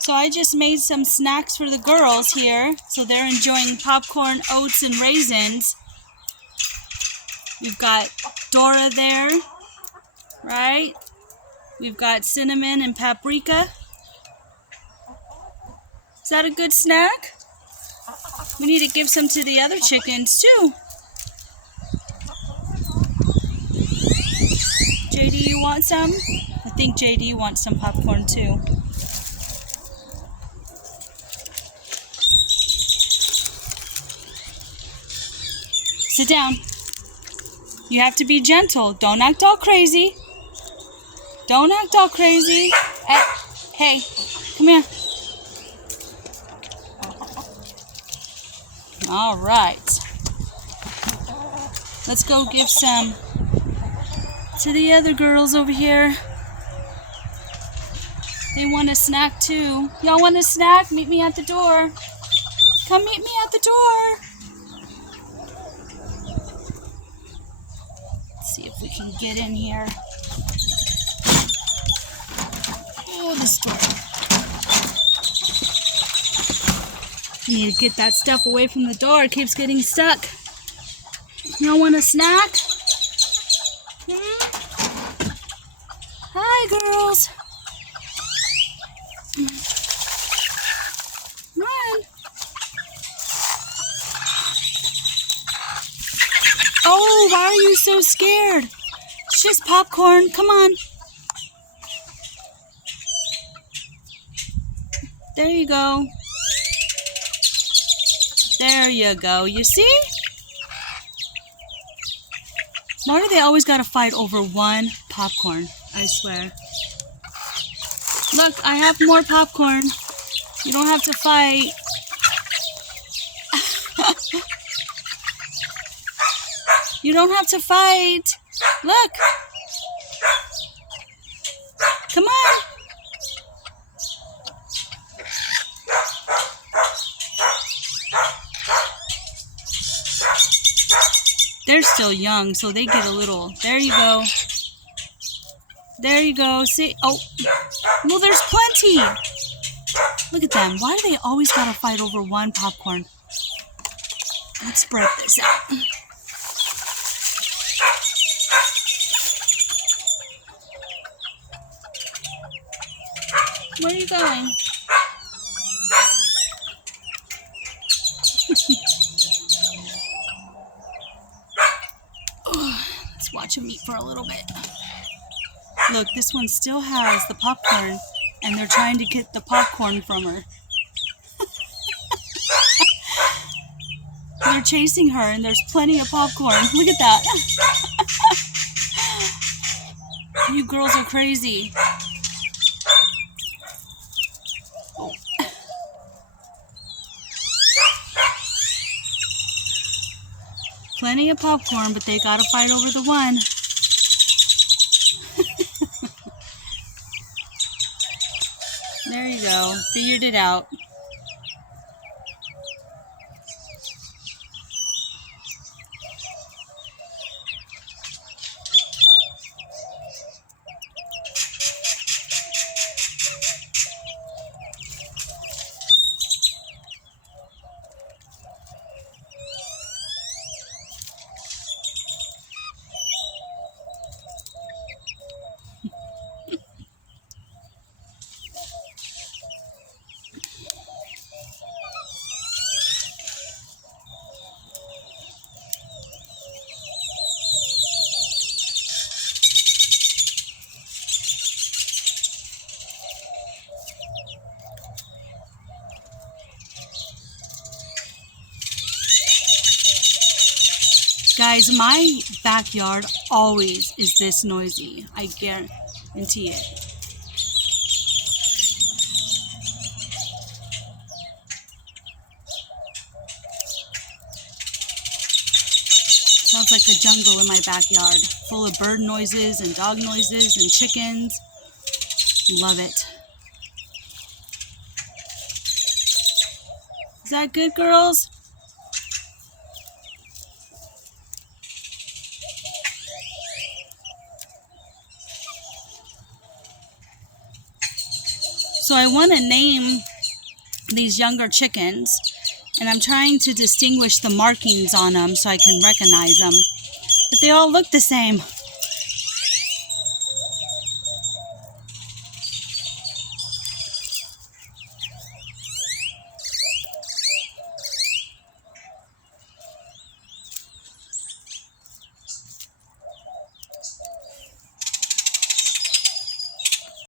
So I just made some snacks for the girls here. So they're enjoying popcorn, oats, and raisins. We've got Dora there, right? We've got cinnamon and paprika. Is that a good snack? We need to give some to the other chickens too. JD, you want some? I think JD wants some popcorn too. Sit down. You have to be gentle. Don't act all crazy. Don't act all crazy. Hey, come here. All right. Let's go give some to the other girls over here. They want a snack too. Y'all want a snack? Meet me at the door. Come meet me at the door. Let's see if we can get in here. Oh, this door. You need to get that stuff away from the door. It keeps getting stuck. Y'all want a snack? Hi, girls. Come on. Oh, why are you so scared? It's just popcorn. Come on. There you go. There you go. You see? Why do they always gotta fight over one popcorn? I swear. Look, I have more popcorn. You don't have to fight. You don't have to fight. Look. Come on. They're still young, so they get a little. There you go. There you go. See? Oh, well, there's plenty. Look at them. Why do they always gotta fight over one popcorn? Let's spread this out. Where are you going? Let's watch them eat for a little bit. Look, this one still has the popcorn, and they're trying to get the popcorn from her. They're chasing her, and there's plenty of popcorn. Look at that. You girls are crazy. Oh. Plenty of popcorn, but they gotta fight over the one. There you go. Figured it out. Guys, my backyard always is this noisy. I guarantee it. Sounds like a jungle in my backyard, full of bird noises and dog noises and chickens. Love it. Is that good, girls? So I want to name these younger chickens, and I'm trying to distinguish the markings on them so I can recognize them. But they all look the same.